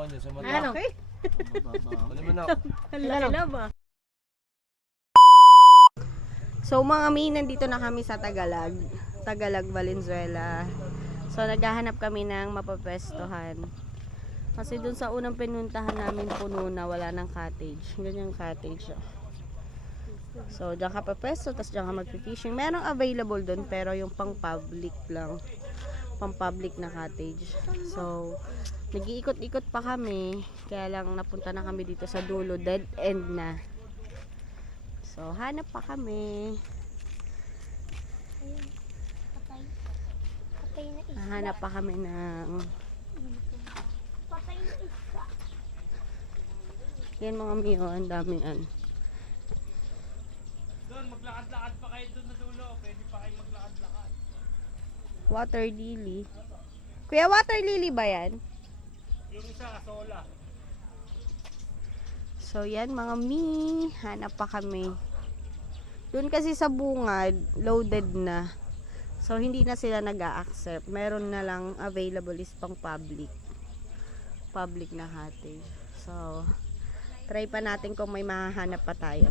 ginawa niya sa mata. Ano? Ano mo na? Hala ba? So mga mi, nandito na kami sa Tagalog, Valenzuela. So naghahanap kami ng mapapwestohan. Kasi dun sa unang pinuntahan namin puno na, wala ng cottage. Ganyang cottage. So diyan ka papwesto, tapos diyan ka mag-fishing. Merong available dun pero yung pang public lang. Pang public na cottage. So nag-iikot-ikot pa kami. Kaya lang napunta na kami dito sa dulo. Dead end na. So hanap pa kami. Hanap pa kami ng yan mga miyo, ang daming ano. Doon, maglakad-lakad pa kayo doon na dulo. Pwede pa kayo maglakad-lakad. Water lily. Kuya, water lily ba yan? Yung isa, kasola. So yan mga mi, hanap pa kami. Doon kasi sa bungad, loaded na. So hindi na sila nag-a-accept. Meron na lang available is pang public. Public na cottage. So try pa natin kung may mahahanap pa tayo.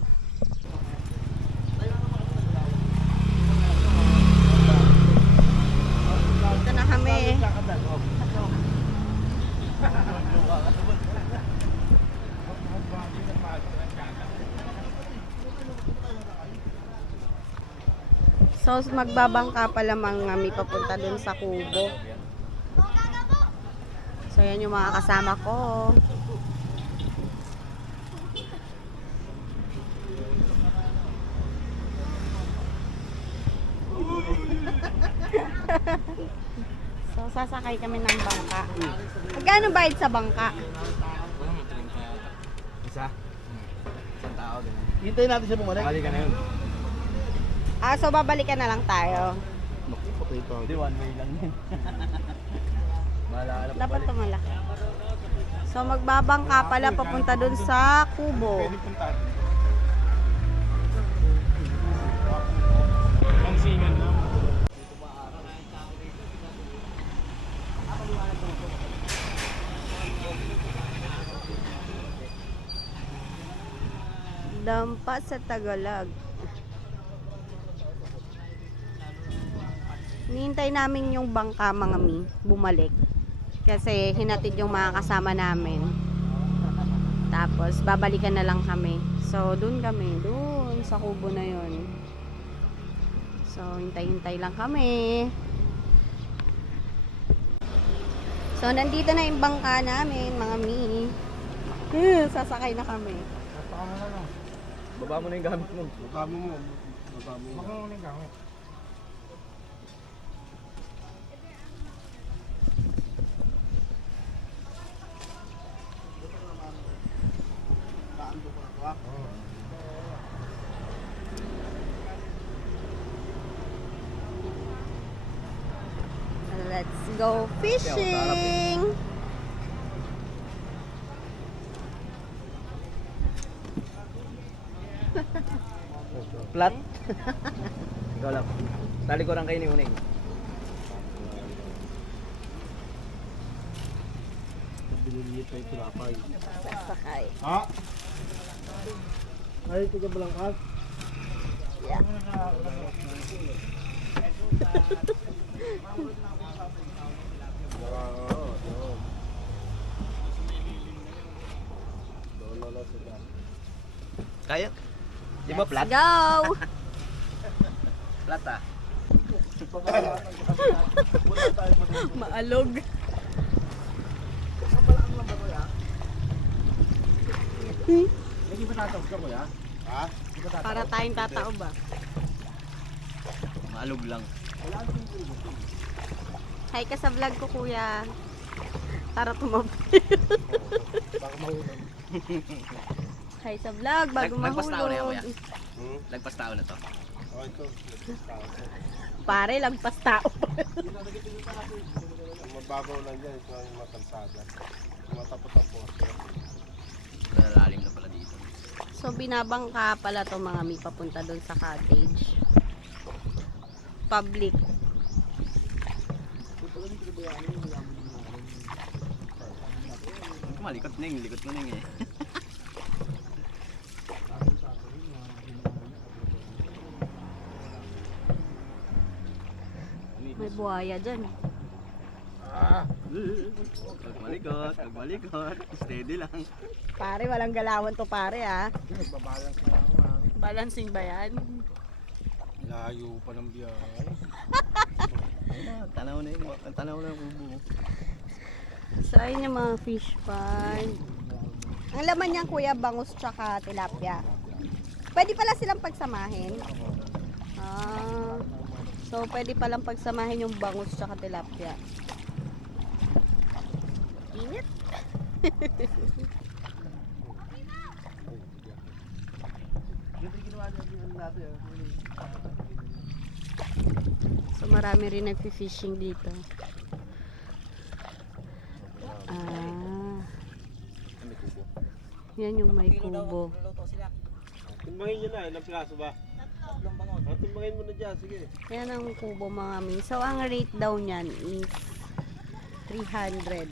Dito na kami. So magbabangka pa lamang kami papunta dun sa Kubo. So yan yung mga kasama ko. So sasakay kami ng bangka. Magkano bayad sa bangka? Isa? Isang tao din. Hintayin natin siya bumalik. Balik ka na yun. Ah, so babalikan na lang tayo. Hindi, one way lang yun. Bahala ka na Dapat tumalaki. So magbabangka pala papunta dun sa Kubo. Pangsingan lang. Dampa sa Tagalog. Hinihintay namin yung bangka mga mi, bumalik. Kasi hinatid yung mga kasama namin. Tapos babalikan na lang kami. So dun kami, dun sa Kubo na yun. So hintay-hintay lang kami. So nandito na yung bangka namin mga mi. Sasakay na kami. Baba mo na yung gamit mo. Baba mo. Baka mo yung gamit. Let's go fishing! Flat? Ikaw lang. Tali ko lang kayo ni Uneng. Biniliit tayo tulapay. Sasakay. Ha? Ay, ito ka balang kas? Yeah. Kaya? Di ba flat? Let's go! Flat ah. Maalog. Hindi ba tatawag ka kuya? Ha? Para tayong tatao ba? Maalog lang. Hi ka sa vlog ko kuya. Tara tumabi. Baka mahulog. Hi sa vlog bago Lagpas tao na yan, kuya. mahulog. Lagpas tao na to. Oh, ito. Pare, lagpas tao. Ang mababaw lang dyan, ito ang mga kalsada. Matapot ang poste. Nalalim na pala dito. So binabangka pala to mga mi papunta doon sa cottage. Public. Malikot ning, likot mo ning eh. May buhaya dyan. Huwag malikot, huwag malikot. Steady lang. Pare, walang galawan to pare ah. Balancing ba yan? Layo pa ng biyahe. Tanaw na yung ubo. So, ayun yung mga fish pond. Ang laman niyan, kuya, bangus tsaka tilapia. Pwede pala silang pagsamahin. So, pwede palang pagsamahin yung bangus tsaka tilapia. Init. So, marami rin nagfi-fishing dito. Yan yung may kubo. Timbangin nyo na, ilang piraso ba? Tatlong bangon. Timbangin mo na dyan, sige. Yan ang kubo mga mi. So, ang rate daw niyan is 300.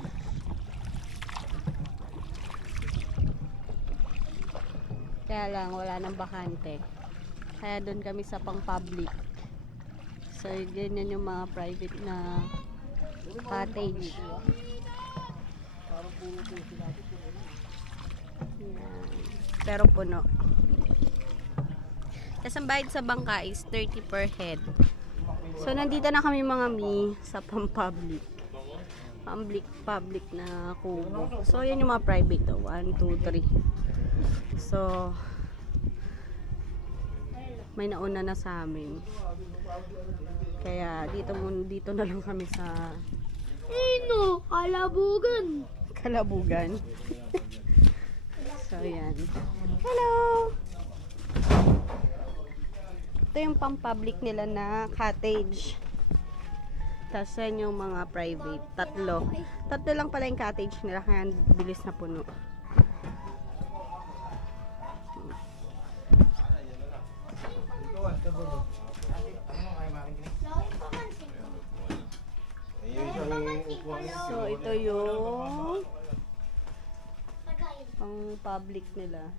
Kaya lang, wala nang bakante. Kaya doon kami sa pang-public. So, ganyan yung mga private na cottage. Yan. Pero puno. Tapos ang bayad sa bangka is 30 per head. So, nandito na kami mga mi sa pang-public. Public na kubo. So, yan yung mga private. 1, 2, 3. So, may nauna na sa amin. Kaya dito na lang kami sa Kalabugan. So, yan. Hello! Ito yung pang-public nila na cottage. Tapos yan yung mga private. Tatlo lang pala yung cottage nila, kaya bilis na puno. So, ito yung pang-public nila.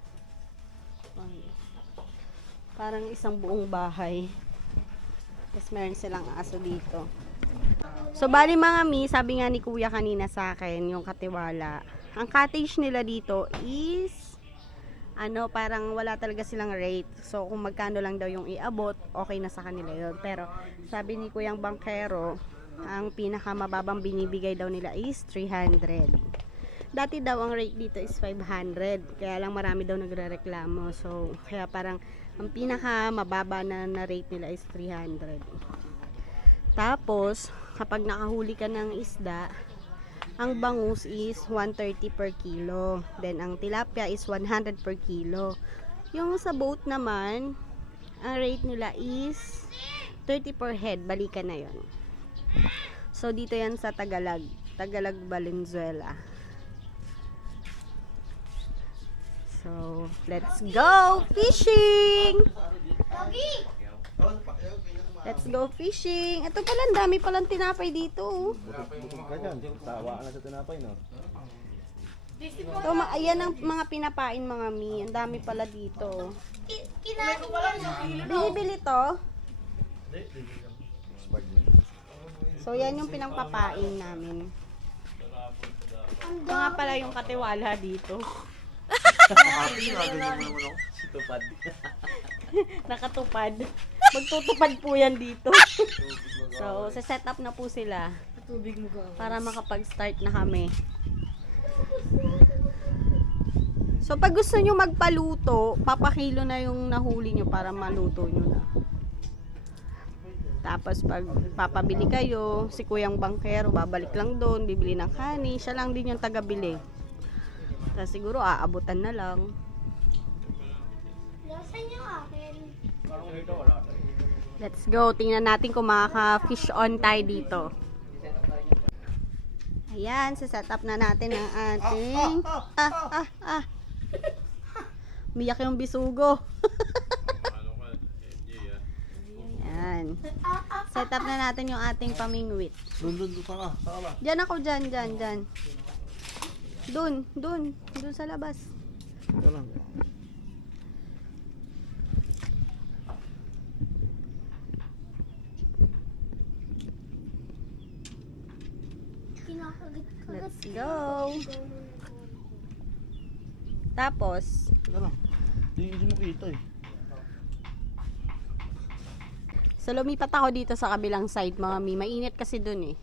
Parang isang buong bahay. Tapos meron silang aso dito. So, bali mga mi, sabi nga ni kuya kanina sa akin, yung katiwala. Ang cottage nila dito is, parang wala talaga silang rate. So, kung magkano lang daw yung iabot, okay na sa kanila yun. Pero, sabi ni kuyang bankero, ang pinakamababang binibigay daw nila is 300. Dati daw ang rate dito is 500. Kaya lang marami daw nagrereklamo. So, kaya parang ang pinakamababa na rate nila is 300. Tapos, kapag nakahuli ka ng isda, ang bangus is 130 per kilo. Then, ang tilapia is 100 per kilo. Yung sa boat naman, ang rate nila is 30 per head. Balikan na yon. So, dito yan sa Tagalog, Valenzuela. So, let's go fishing! Let's go fishing! Ito pala, ang dami palang tinapay dito. Busog ka dyan. Sawa na sa tinapay, no? Ito, ayan ang mga pinapain mga mi. Ang dami pala dito. Binibili to. So, yan yung pinangpapain namin. Ito nga pala yung katiwala dito. Tupad. Nakatupad. Magtutupad po yan dito. So, set up na po sila. Para makapag-start na kami. So, pag gusto nyo magpaluto, papakilo na yung nahuli nyo para maluto nyo na. Tapos, pag papabili kayo, si Kuyang Bankero, babalik lang doon, bibili ng kanin. Siya lang din yung taga-bili. Tapos, siguro, aabutan na lang. Let's go. Tingnan natin kung makaka-fish on tayo dito. Ayan, set up na natin ang ating... Umiyak yung bisugo. Ayan. Set up na natin yung ating pamingwit. Doon, saka ba? Diyan ako, dyan. Dun sa labas. Ito lang. Let's go. Tapos, Ito lang. Hindi mo kita eh. so lumipat ako dito sa kabilang side mga mi. Mainit kasi dun eh.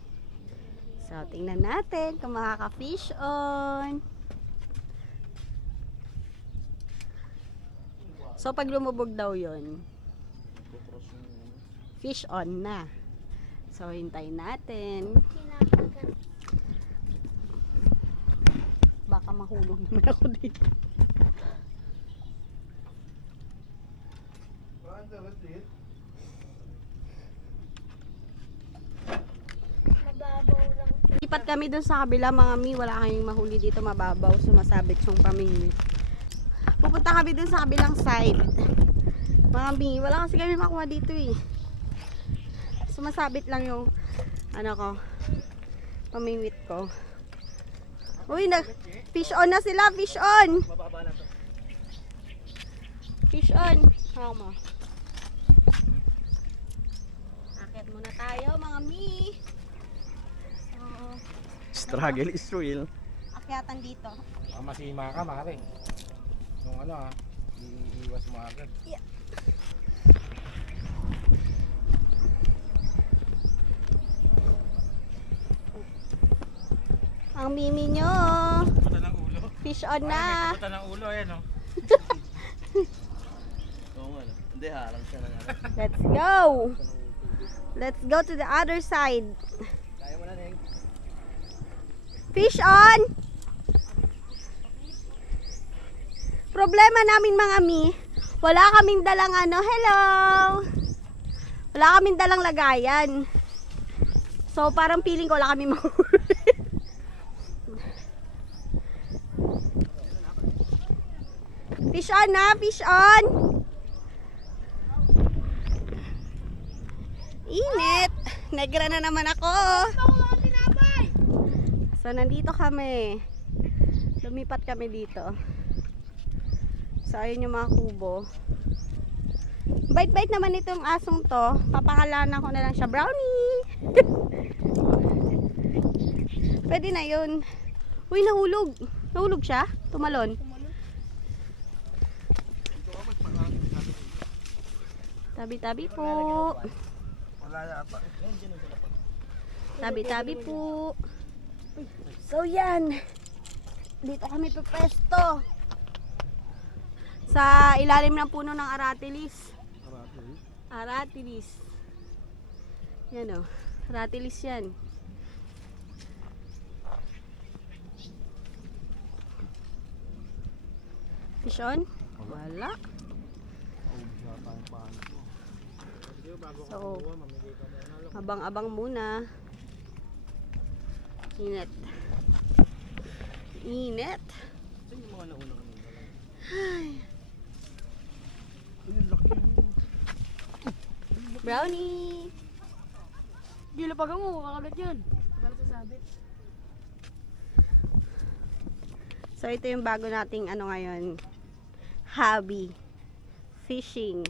So, tingnan natin kung makaka-fish on. So, pag lumubog daw yun, fish on na. So, hintayin natin. Baka mahulog naman ako dito. Lipat kami dun sa kabila mga mi. Wala kayong mahuli dito, mababaw. Sumasabit yung pamingwit. Pupunta kami dun sa kabilang side. Mga mi, wala kasi kami makuha dito eh. Sumasabit lang yung ano ko, pamingwit ko. Uy, fish on na sila, fish on. Mababa na to. Fish on. Hawak mo. Akit muna tayo mga mi. So, Struggle is real. akyatan dito. Masima ka, mare. Nung ano iiwas mo agad. Ang mimi nyo. Puta ng ulo. Fish on Ay, na. may puta ng ulo, ayan o. Oo nga. Hindi, harang siya na nga. Let's go. Let's go to the other side. Kaya mo na, Neng. Fish on. Problema namin mga mi, wala kaming dalang ano, hello. Wala kaming dalang lagayan. So parang feeling ko wala kaming mahuli. Fish on na, fish on. Init. Negra na naman ako. So nandito kami. Lumipat kami dito. So ayun yung mga kubo. Bait-bait naman itong asong to. Papakalanan ko na lang siya Brownie. Pwede na yun. Uy, nahulog. Nahulog siya? Tumalon. Tabi-tabi po. Wala yata. Tabi-tabi po. So yan. Dito kami pepesto. Sa ilalim ng puno ng aratilis. Aratilis. Yan o. Aratilis yan. Fish on? Wala. So, abang-abang muna. Init. Init. Saan yung mga naunang ano? Ay. Brownie. Gilapagan mo, kakagat yan. Para sasabit. So ito yung bago nating ano ngayon, hobby, fishing.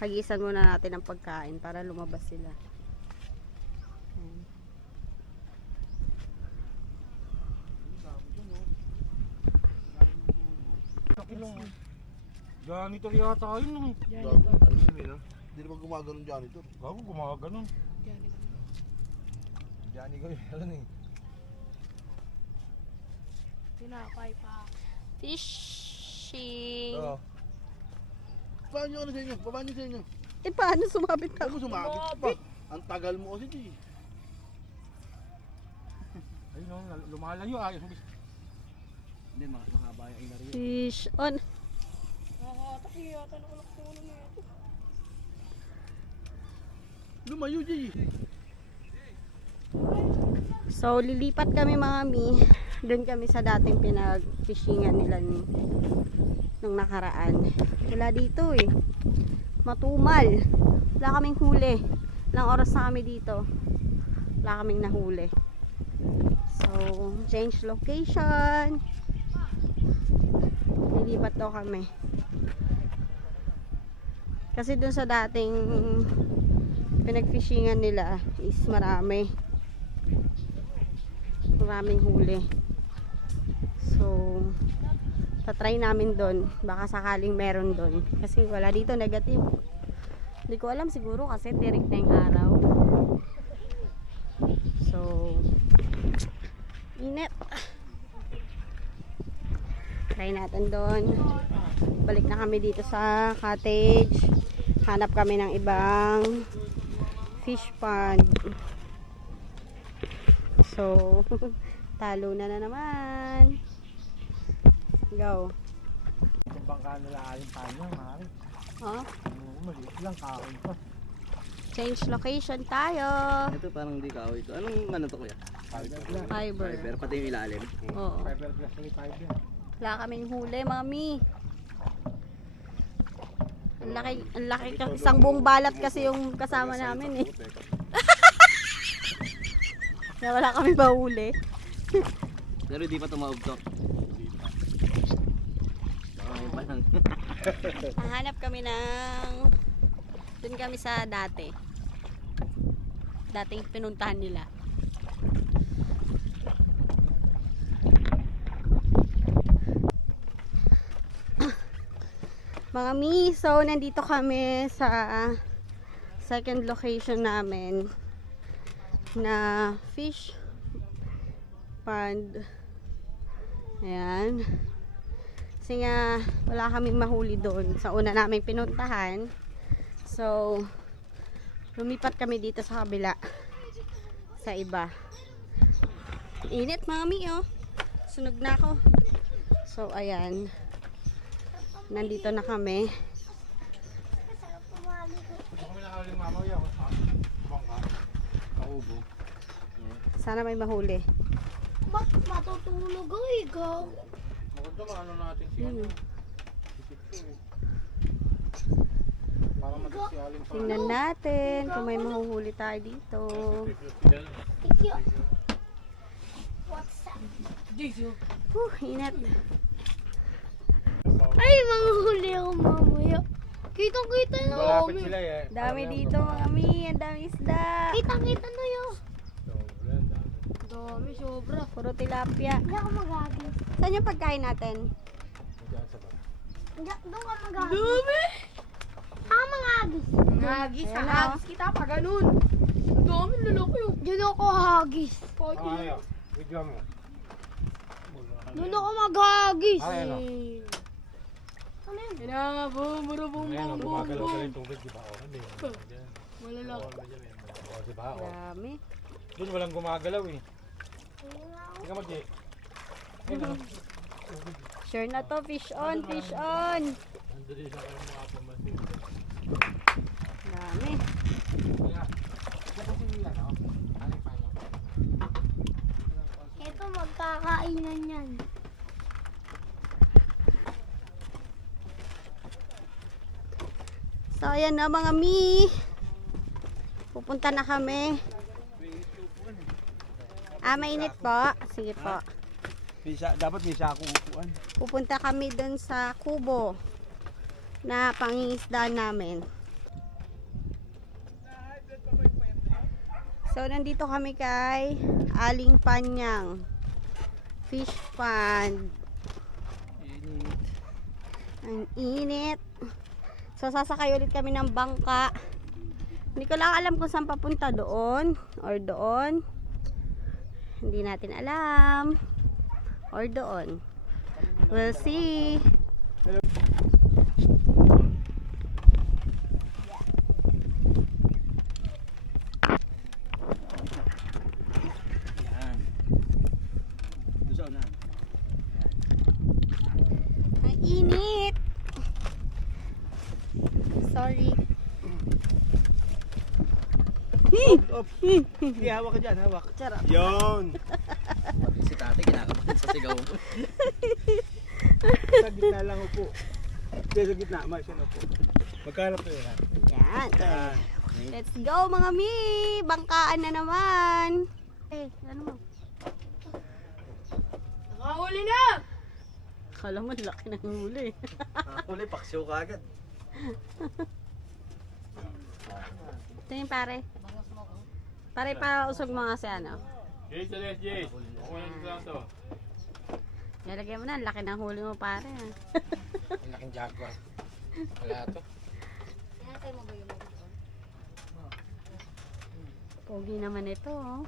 Hagisan muna natin ang pagkain para lumabas sila. Janitor yata yun eh. Hindi naman gumagano'n dyan ito. Bago gumaganon. Johnny ko yun eh. Tinapay pa. Fishing. Oo. Paano nyo sa inyo? Paano nyo sa inyo? Eh paano sumabit Huwag ako? mo sumabit pa. Ang tagal mo kasi di. Ayun o, lumalayo ayos. Hindi, mahaba yung inari yun. Fish on. Lumayo di. So lilipat kami mga mi. Doon kami sa dating pinag-fishingan nila nung nakaraan. Wala dito eh. matumal. Wala kaming huli. Ilang oras na kami dito. Wala kaming nahuli. So, change location. Lilipat daw kami. Kasi dun sa dating pinagfishingan nila is maraming huli. So, tatry namin doon. Baka sakaling meron doon. Kasi wala dito, negative. Hindi ko alam, siguro kasi tirik na yung araw. So, init. Try natin doon. Balik na kami dito sa cottage. Hanap kami ng ibang fish pond. So, talo na naman. Go. Yung bangka nila aling tayo, mare. Oh, Maliit lang, kaon pa. change location tayo. Ito parang hindi kahoy ito. Anong ano to kuya? Fiber. Fiber, pati yung ilalim. Oo. Fiberglass na yung fiber. Wala kaming huli, mami. Ang laki, isang buong balat kasi yung kasama namin eh. Kaya wala kami mahuli. Pero hindi pa tumaob to. Okay pa lang. Hanap kami ng... Doon kami sa dating pinuntahan nila. Mga mi, so nandito kami sa second location namin na fish pond. Ayan. Kasi nga wala kaming mahuli doon sa una naming pinuntahan. So lumipat kami dito sa kabila sa iba. Init mga mi, oh. Sunog na ako. So ayan. Nandito na kami. Gusto kami nakaling mamaya. Bangka. Kaubo. Sana may mahuli. Ba't matutulog ako ikaw? Maganda maano natin si ano. Para mag-sialing pa. Tingnan natin kung may mahuhuli tayo dito. Ikyo. What's up? Init. Ay, manghuli ako mamaya. Kitang-kita na. Malapit sila eh. Dami dito mga mi. Ang dami isda. Kitang-kita na yun. Dami, sobra. Puro tilapia. Hindi ako magagis. Saan yung pagkain natin? Doon ka magagis. Dami! Saan magagis? Hagis. Hagis kita pa ganun. Dami, lalaki yun. Doon ako hagis. Ayaw. Video mo. Doon ako maghagis. Ayaw. Ano yun? Boom, boom, boom, Ayan, gumagalaw ka yung tubig, di ba? O, hindi. Malalaki. O, di ba? O. Dami. Doon walang gumagalaw eh. Hindi ka mag-i. Sure na to. Fish on, fish on. Dami. Ito, magkakainan yan. So ayan na mga mi. Pupunta na kami. Mainit po. Sige po. Dapat may sako upuan. Pupunta kami dun sa kubo na pangingisdaan namin. So nandito kami kay Aling Panyang Fish Pond. Ang init. So sasakay ulit kami ng bangka. Hindi ko lang alam kung saan papunta, doon or doon. Hindi natin alam. Or doon. We'll see. Yan. Doon sa unahan. Ang init. Sorry. Hindi, hawak ka dyan, hawak. Charot. Yun! Si tatay kinakabahan sa sigaw mo. Sa gitna lang upo. Hindi, sa gitna, siya na upo. Magkano po yan? Yan. Let's go mga mi! Bangkaan na naman. Ano mo? Nakahuli na! Akala mo laki ng huli. Huli, paksyo ka agad. Ito yung pare. Pare pa usog mga si ano. Jay, Celeste, Jay. Ako yung lang to. Nilagay mo na, ang laki ng huli mo pare. Ang laking jaguar. Wala to. Pogi naman ito. Oh.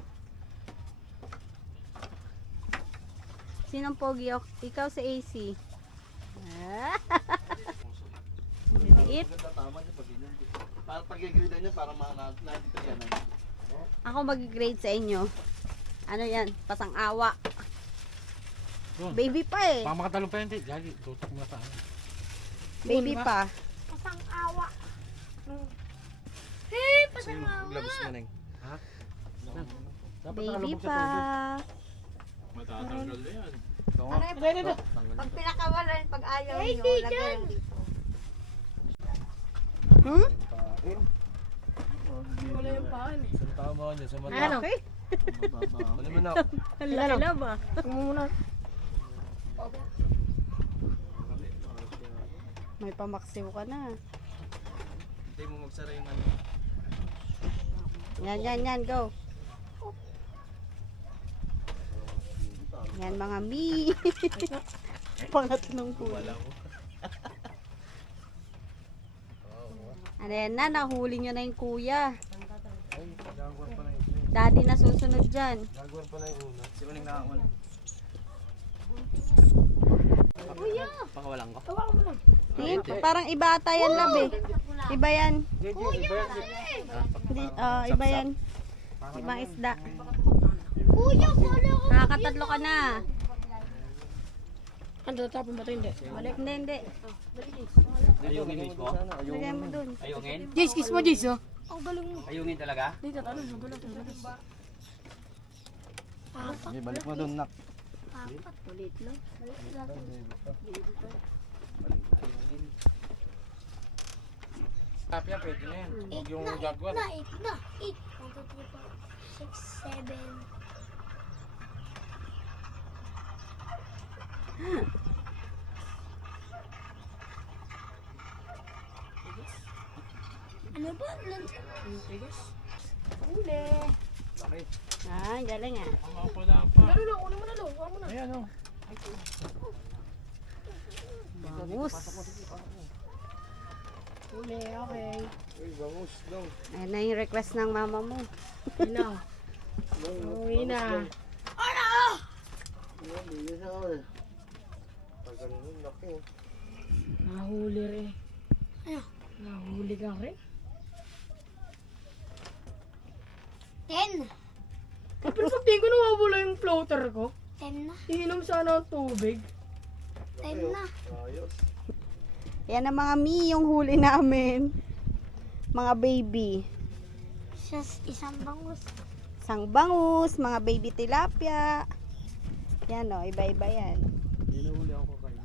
Sinong pogi? Ikaw sa AC. Liit. Tama niya pag ganyan. Para pag-grade niya, para nakita yan. Ako mag-grade sa inyo. Ano yan? Pasang-awa. Baby pa eh. Baka makatalong pa yun, Tit. Lagi, tutok mo na sa akin. Baby pa. Pasang awa. Hey, pasang awa. Gloves mo, Neng. Baby pa. Matatanggal na yan. Pag pinakawalan, pag ayaw Hey, nyo, Tijan! lagyan dito. Hmm? Wala yung paan eh. Isang tama ko niya sa mata. Ano? Okay. Wala mo na. Ang laki na ba? May pamaksiw ka na. Hindi mo magsara yung ano. Yan, go. Yan mga mi. Pangatlong huli. Ano yan na, nahuli nyo na yung kuya. Daddy na susunod dyan. Gagawin pa na yung una. Si Maneng nakakuha. Kuya! Pakawalan ko. Tawa mo lang. Tingin, parang iba ata yan, love eh. Iba yan. Hindi, iba yan. Ibang isda. Kuya, wala ko. Nakakatatlo ka na. Ano, tapon ba ito? Hindi. Hindi. Ayungin mismo? Lagay mo dun. Ayungin? Jace, kiss mo, Jace, oh. Ang galing mo. Ayungin talaga? Dito, ano, ang galing mo. Okay, balik mo dun, nak. Ulit lang. Tapia, pwede na yan. Huwag yung jaguar. 8 na. 8. 1, 2, 3, 4, 6, 7. Ano ba? Huli. Ah, galing ah. Lalo lang, una mo na lang. Huwag mo na. Ayan, oh. Bangus. Huli, okay. Uy, bangus daw. Ayan na yung request ng mama mo. Uwi na. Uwi na. Hindi siya ako eh. Tagal nun, laki oh. Nahuli rin. Nahuli ka rin? 10. Pero sa tingin ko nawawala yung floater ko. 10 na. Iinom sana ang tubig. 10 na. Ayos. Yan ang mga mi yung huli namin. Mga baby. Isang bangus. Isang bangus, mga baby tilapia. Yan o, iba-iba yan. Hindi na huli ako kayo.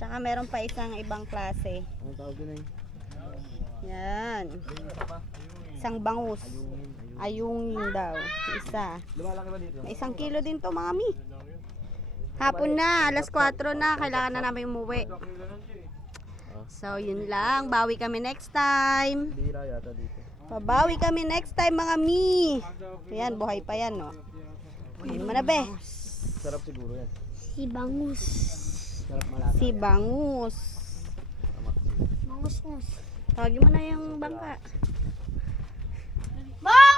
Tsaka meron pa isang ibang klase. Anong tawag din eh? Yan. Isang bangus. Ayungin daw. Isa. Lumalaki ba dito? May 1 kilo din to mga mi. Hapon na, alas 4 na. Kailangan na namin umuwi. So, yun lang. Bawi kami next time. Bira yata dito. Pabawi kami next time mga mi. Ayan, buhay pa yan, no. Ayun mo na, be. Sarap siguro yan. Si bangus. Sarap malasa. Si Bangus. Bangus-ngus. Tawagin mo na yung bangka. Bang!